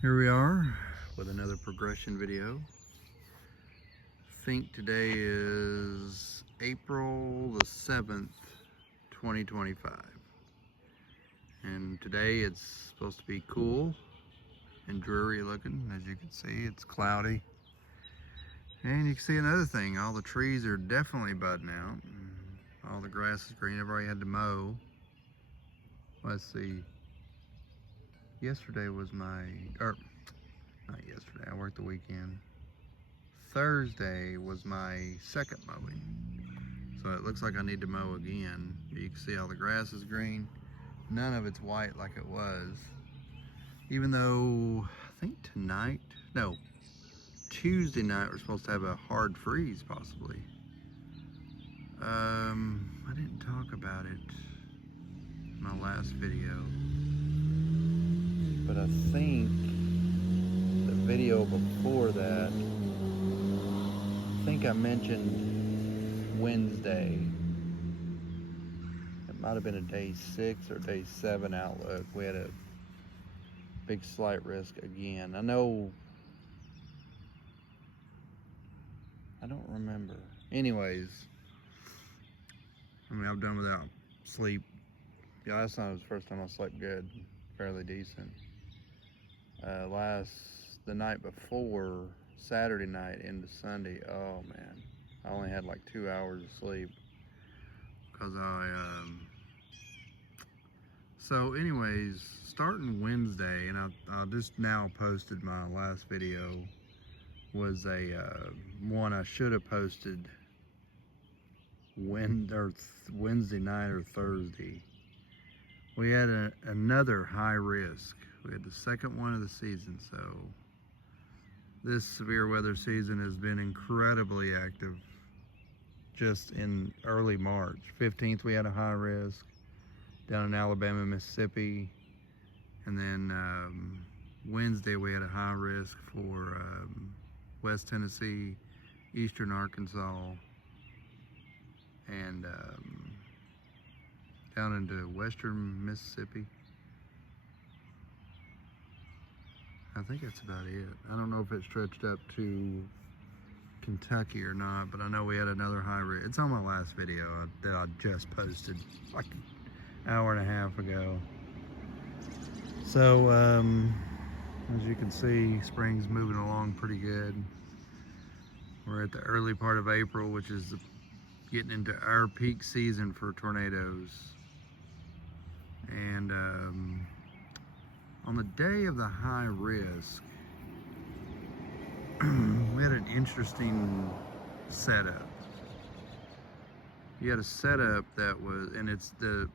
Here we are with another progression video. I think today is April the 7th, 2025. And today it's supposed to be cool and dreary looking. As you can see, it's cloudy. And you can see another thing, all the trees are definitely budding out. All the grass is green. I've already had to mow. Let's see. Yesterday was not yesterday, I worked the weekend. Thursday was my second mowing. So it looks like I need to mow again. You can see all the grass is green. None of it's white like it was. Even though, I think Tuesday night we're supposed to have a hard freeze possibly. I didn't talk about it in my last video. But I think the video before that, I think I mentioned Wednesday. It might have been a day 6 or day 7 outlook. We had a big slight risk again. I don't remember. Anyways, I've done without sleep. Yeah, last night was the first time I slept good, fairly decent. The night before, Saturday night into Sunday, oh man, I only had like 2 hours of sleep because so anyways, starting Wednesday, and I just now posted my last video, was a one I should have posted Wednesday night or Thursday. We had another high risk. We had the second one of the season, so this severe weather season has been incredibly active. Just in early March, 15th we had a high risk down in Alabama, Mississippi, and then Wednesday we had a high risk for West Tennessee, Eastern Arkansas, and down into Western Mississippi. I think that's about it. I don't know if it stretched up to Kentucky or not, but I know we had another high risk. It's on my last video that I just posted like an hour and a half ago. So as you can see, spring's moving along pretty good. We're at the early part of April, which is getting into our peak season for tornadoes. And on the day of the high risk, we had an interesting setup. You had a setup that was, and it's the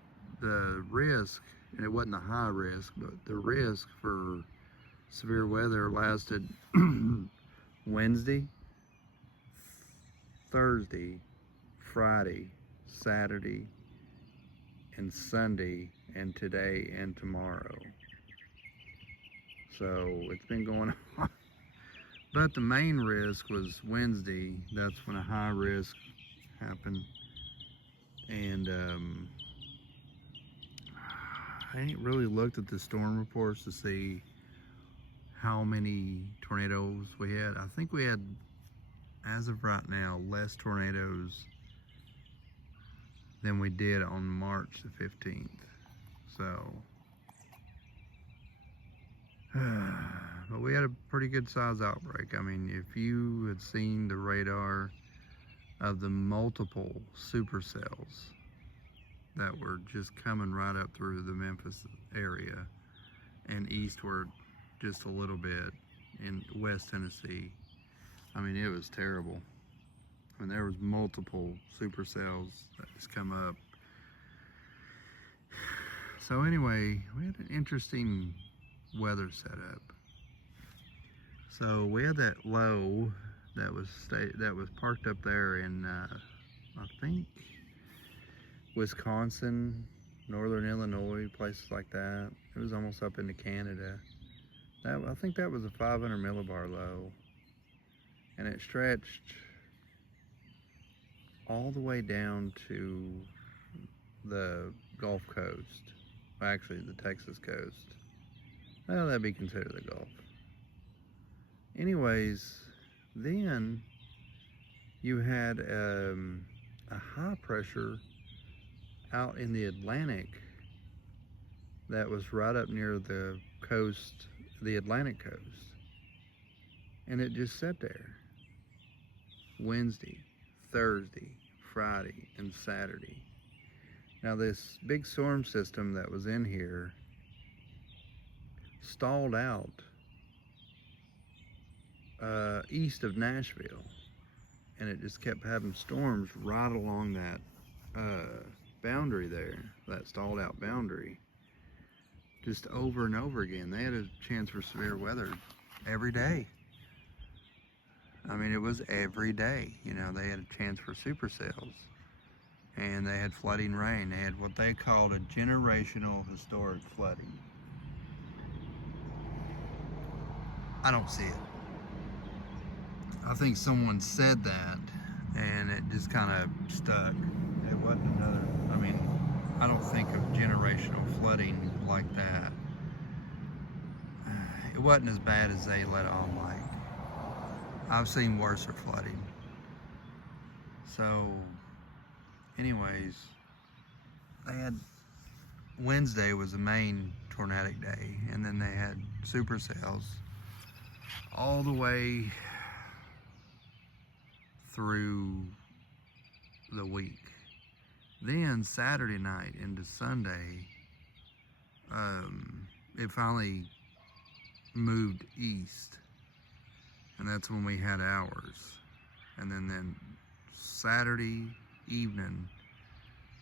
risk, and it wasn't a high risk, but the risk for severe weather lasted Wednesday, Thursday, Friday, Saturday, and Sunday, and today and tomorrow. So it's been going on. But the main risk was Wednesday. That's when a high risk happened. And I ain't really looked at the storm reports to see how many tornadoes we had. I think we had, as of right now, less tornadoes than we did on March the 15th. So, but we had a pretty good size outbreak. I mean, if you had seen the radar of the multiple supercells that were just coming right up through the Memphis area and eastward just a little bit in West Tennessee, I mean, it was terrible. I mean, there was multiple supercells that just come up. So anyway, we had an interesting weather setup. So we had that low that was parked up there in I think Wisconsin, northern Illinois, places like that. It was almost up into Canada. I think that was a 500 millibar low, and it stretched all the way down to the Gulf Coast. Actually, the Texas coast. Well, that'd be considered the Gulf. Anyways, then you had a high pressure out in the Atlantic that was right up near the coast, the Atlantic coast. And it just sat there Wednesday, Thursday, Friday, and Saturday. Now this big storm system that was in here stalled out east of Nashville, and it just kept having storms right along that boundary there, that stalled out boundary, just over and over again. They had a chance for severe weather every day. I mean, it was every day. You know, they had a chance for supercells, and they had flooding rain. They had what they called a generational historic flooding. I don't see it. I think someone said that, and it just kind of stuck. It wasn't another, I mean, I don't think of generational flooding like that. It wasn't as bad as they let on like. I've seen worse flooding. So, anyways, they had, Wednesday was the main tornadic day, and then they had supercells all the way through the week. Then Saturday night into Sunday, it finally moved east, and that's when we had ours. And then Saturday evening,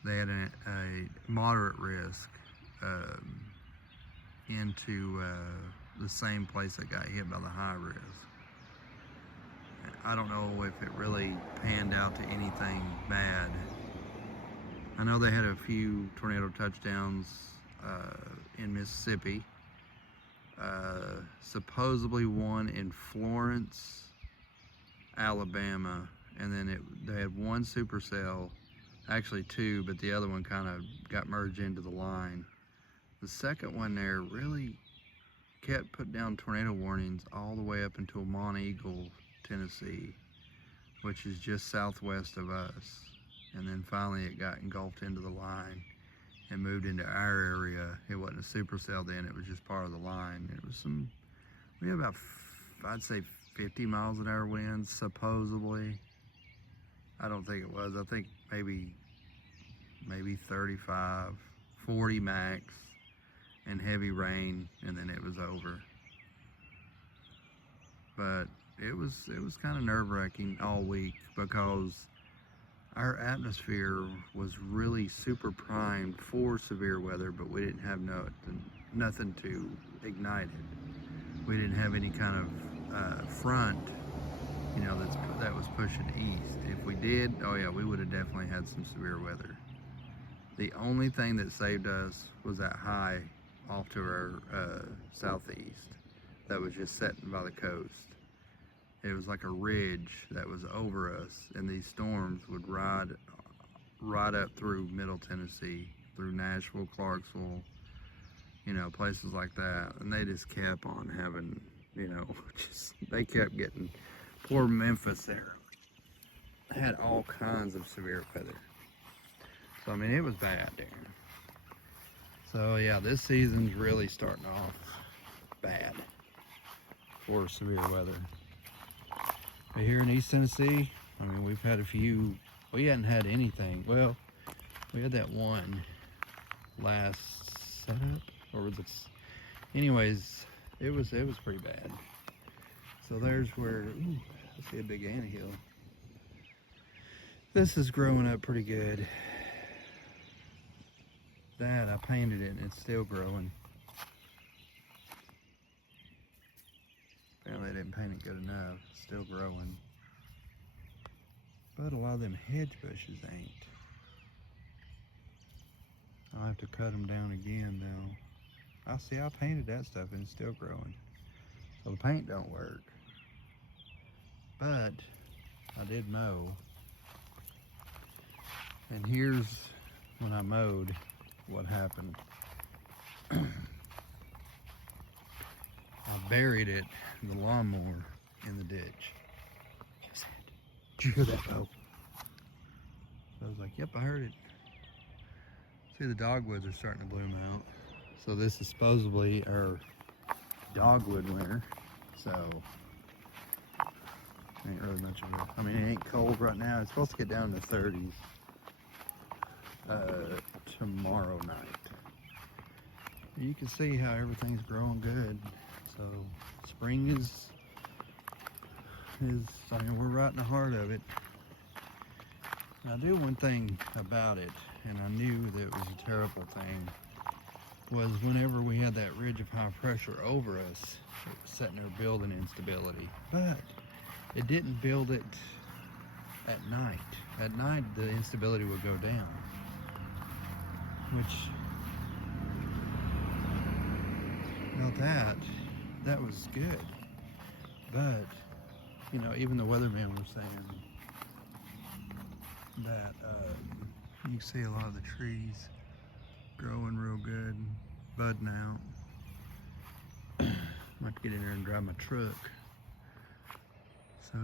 they had a moderate risk into the same place that got hit by the high risk. I don't know if it really panned out to anything bad. I know they had a few tornado touchdowns in Mississippi. Supposedly one in Florence, Alabama, and then they had one supercell, actually two, but the other one kind of got merged into the line. The second one there really kept putting down tornado warnings all the way up until Monteagle, Tennessee, which is just southwest of us. And then finally it got engulfed into the line and moved into our area. It wasn't a supercell then, it was just part of the line. It was we had about, I'd say 50 miles an hour winds, supposedly. I don't think it was. I think maybe 35, 40 max, and heavy rain, and then it was over. But it was kind of nerve-wracking all week because our atmosphere was really super primed for severe weather, but we didn't have nothing to ignite it. We didn't have any kind of front, you know, that was pushing east. If we did, oh yeah, we would have definitely had some severe weather. The only thing that saved us was that high off to our southeast that was just sitting by the coast. It was like a ridge that was over us, and these storms would ride up through Middle Tennessee, through Nashville, Clarksville, you know, places like that. And they just kept on having, you know, they kept getting, poor Memphis there had all kinds of severe weather. So, I mean, it was bad there. So, yeah, this season's really starting off bad for severe weather. But here in East Tennessee, I mean, we've had a few, we hadn't had anything. Well, we had that one last setup, or was it, anyways, it was pretty bad. So there's where, ooh, I see a big anthill. This is growing up pretty good. That, I painted it and it's still growing. Apparently I didn't paint it good enough. It's still growing. But a lot of them hedge bushes ain't. I'll have to cut them down again though. I painted that stuff and it's still growing. So the paint don't work. But I did mow. And here's when I mowed what happened. I buried it, the lawnmower, in the ditch. Did you hear that, Bo? I was like, yep, I heard it. See, the dogwoods are starting to bloom out. So this is supposedly our dogwood winter. So ain't really much of it. I mean, it ain't cold right now. It's supposed to get down to the 30s tomorrow night. You can see how everything's growing good. So spring is I mean, we're right in the heart of it. Now, I do one thing about it, and I knew that it was a terrible thing, was whenever we had that ridge of high pressure over us, it was setting there building instability. But it didn't build it at night. At night, the instability would go down, which, you know, that was good. But, you know, even the weatherman was saying that you can see a lot of the trees growing real good, budding out. Might get in there and drive my truck. So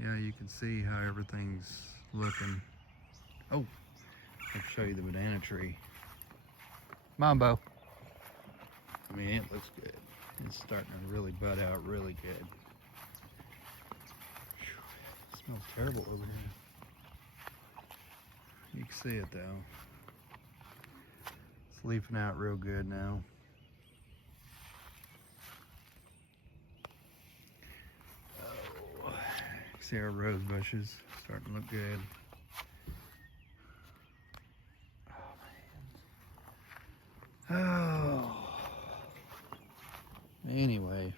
yeah, you can see how everything's looking. Oh, I'll show you the banana tree. Mambo. I mean, it looks good. It's starting to really bud out really good. Whew, it smells terrible over here. You can see it though. It's leafing out real good now. Oh, you can see our rose bushes starting to look good. Oh man. Oh. Anyway,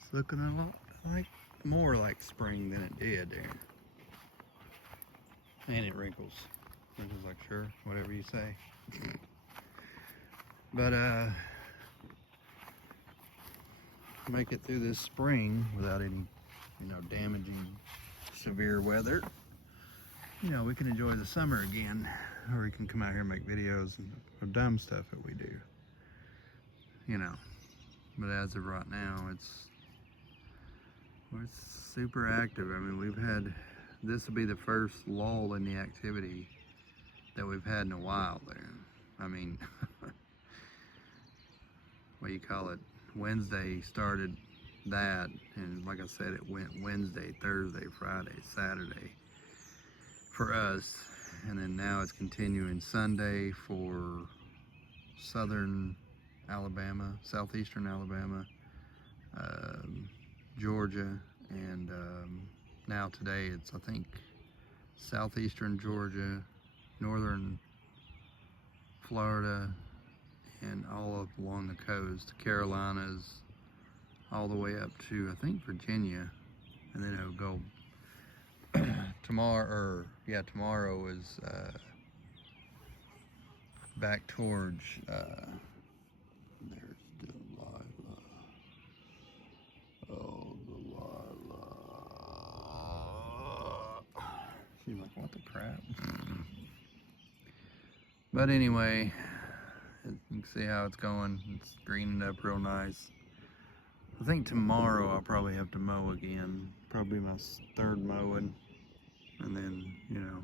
it's looking a lot like more like spring than it did there. And it wrinkles. Wrinkles like sure, whatever you say. But make it through this spring without any, you know, damaging severe weather. You know, we can enjoy the summer again, or we can come out here and make videos of dumb stuff that we do. You know, but as of right now, we're super active. I mean, this will be the first lull in the activity that we've had in a while there. I mean, what do you call it? Wednesday started that, and like I said, it went Wednesday, Thursday, Friday, Saturday for us, and then now it's continuing Sunday for southern Alabama, southeastern Alabama, Georgia, and now today it's, I think, southeastern Georgia, northern Florida, and all up along the coast, Carolinas, all the way up to, I think, Virginia, and then it'll go tomorrow is back towards, there's Delilah. Oh, Delilah. She's like, what the crap? But anyway, you can see how it's going. It's greening up real nice. I think tomorrow I'll probably have to mow again. Probably my third mowing. And then, you know,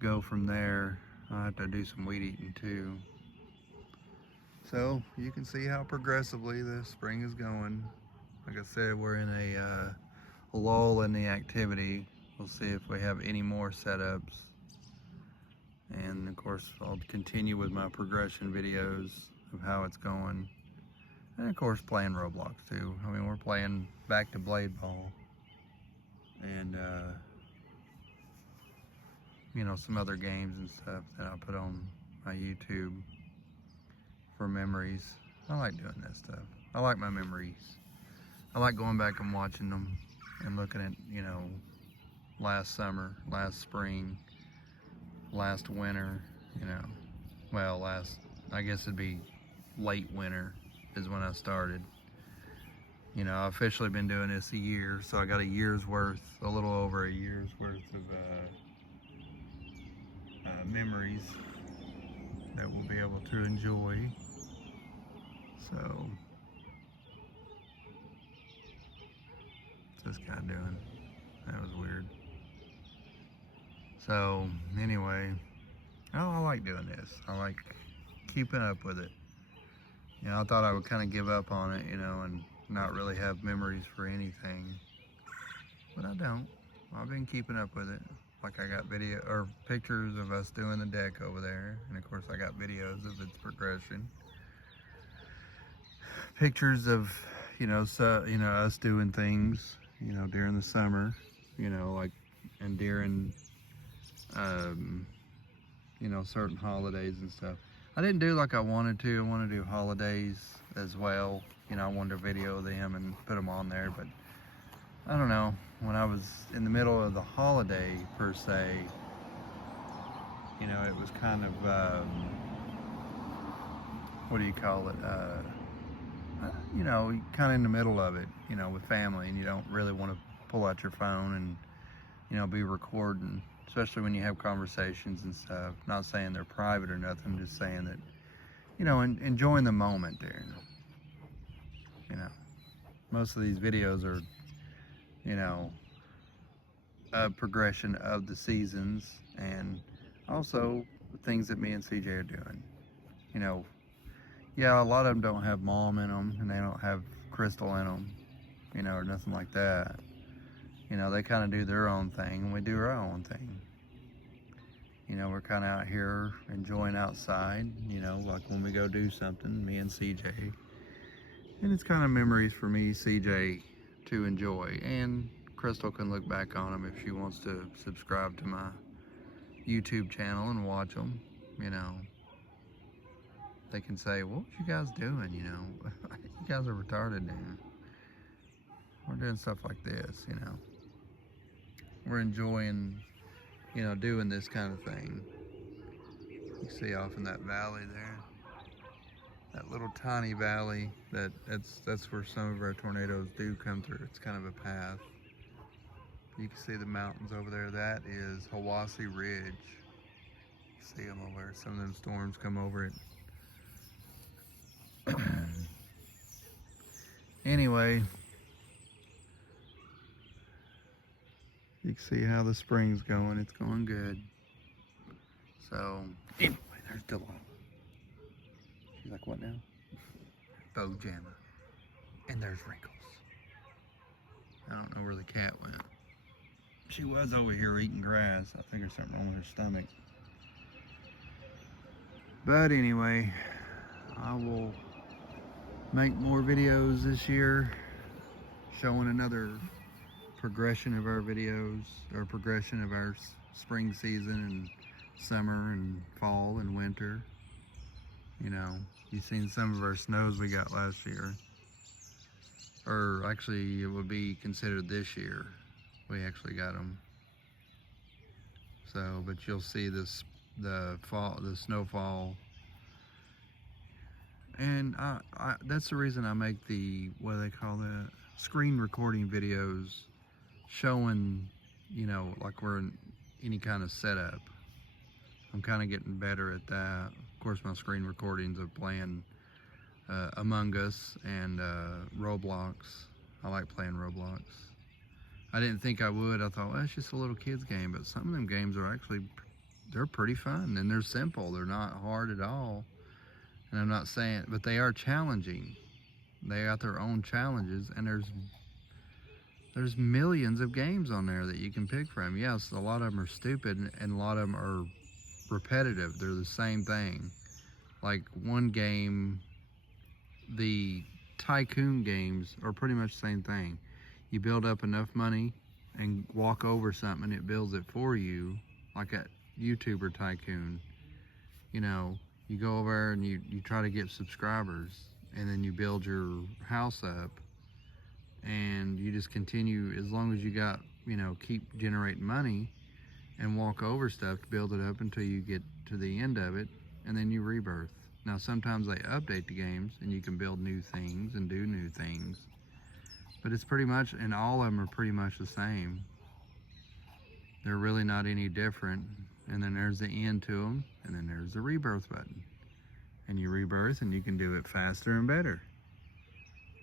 go from there. I'll have to do some weed eating too. So you can see how progressively the spring is going. Like I said, we're in a lull in the activity. We'll see if we have any more setups. And of course, I'll continue with my progression videos of how it's going. And of course, playing Roblox too. I mean, we're playing back to Blade Ball. And, you know, some other games and stuff that I put on my YouTube for memories. I like doing that stuff. I like my memories. I like going back and watching them and looking at, you know, last summer, last spring, last winter, you know. Well, I guess it'd be late winter is when I started. You know, I've officially been doing this a year, so I got a little over a year's worth of memories that we'll be able to enjoy. So this guy doing? That was weird. So anyway, I like doing this. I like keeping up with it. You know, I thought I would kind of give up on it, you know, and not really have memories for anything, but I don't. I've been keeping up with it. Like I got video or pictures of us doing the deck over there, and of course I got videos of its progression. Pictures of, you know, us doing things, you know, during the summer, you know, like, and during, you know, certain holidays and stuff. I didn't do like I wanted to. I want to do holidays as well. You know, I wanted to video them and put them on there, but I don't know. When I was in the middle of the holiday per se, you know, it was kind of, what do you call it? You know, kind of in the middle of it, you know, with family, and you don't really want to pull out your phone and, you know, be recording, especially when you have conversations and stuff. Not saying they're private or nothing, just saying that, you know, enjoying the moment there. You know, most of these videos are, you know, a progression of the seasons, and also the things that me and CJ are doing. You know, yeah, a lot of them don't have mom in them, and they don't have Crystal in them, you know, or nothing like that. You know, they kind of do their own thing, and we do our own thing. You know, we're kind of out here enjoying outside, you know, like when we go do something, me and CJ. And it's kind of memories for me, CJ, to enjoy. And Crystal can look back on them if she wants to subscribe to my YouTube channel and watch them, you know. They can say, what you guys doing, you know? You guys are retarded, dude. We're doing stuff like this, you know. We're enjoying, you know, doing this kind of thing. You see off in that valley there, that little tiny valley, that's where some of our tornadoes do come through. It's kind of a path. You can see the mountains over there. That is Hiwassee Ridge. You see them over there. Some of them storms come over it. Anyway, you can see how the spring's going. It's going good. So, anyway, there's Delilah. She's like, what now? Bojama. And there's Wrinkles. I don't know where the cat went. She was over here eating grass. I think there's something wrong with her stomach. But anyway, I will make more videos this year showing another progression of our videos, or progression of our spring season and summer and fall and winter. You know, you've seen some of our snows we got last year, or actually it would be considered this year. We actually got them. So, but you'll see this, the snowfall. And that's the reason I make the, what do they call that? Screen recording videos showing, you know, like we're in any kind of setup. I'm kind of getting better at that. Of course, my screen recordings of playing Among Us and Roblox. I like playing Roblox. I didn't think I would. I thought, well, it's just a little kid's game, but some of them games are actually, they're pretty fun, and they're simple. They're not hard at all. And I'm not saying, but they are challenging. They got their own challenges, and there's millions of games on there that you can pick from. Yes, a lot of them are stupid, and a lot of them are repetitive. They're the same thing. Like one game, the tycoon games are pretty much the same thing. You build up enough money and walk over something, and it builds it for you, like a YouTuber tycoon. You know, you go over there and you try to get subscribers, and then you build your house up, and you just continue as long as you got, you know, keep generating money and walk over stuff to build it up until you get to the end of it, and then you rebirth. Now sometimes they update the games and you can build new things and do new things, but it's pretty much, and all of them are pretty much the same. They're really not any different. And then there's the end to them, and then there's the rebirth button. And you rebirth, and you can do it faster and better.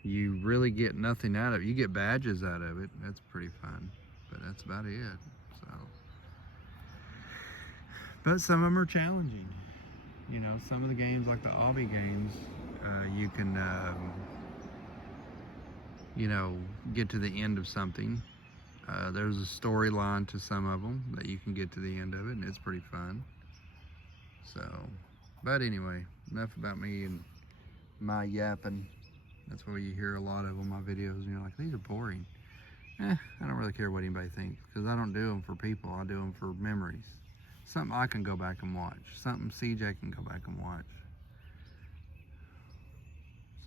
you really get nothing out of it. You get badges out of it. That's pretty fun, but that's about it. So, but some of them are challenging. You know, some of the games, like the obby games, you can, you know, get to the end of something. There's a storyline to some of them that you can get to the end of it, and it's pretty fun. So, but anyway, enough about me and my yapping. That's why you hear a lot of on my videos, and you're like, these are boring. I don't really care what anybody thinks, because I don't do them for people. I do them for memories. Something I can go back and watch. Something CJ can go back and watch.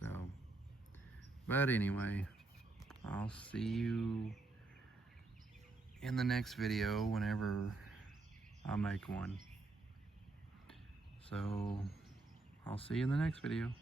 So, but anyway, I'll see you in the next video whenever I make one. So, I'll see you in the next video.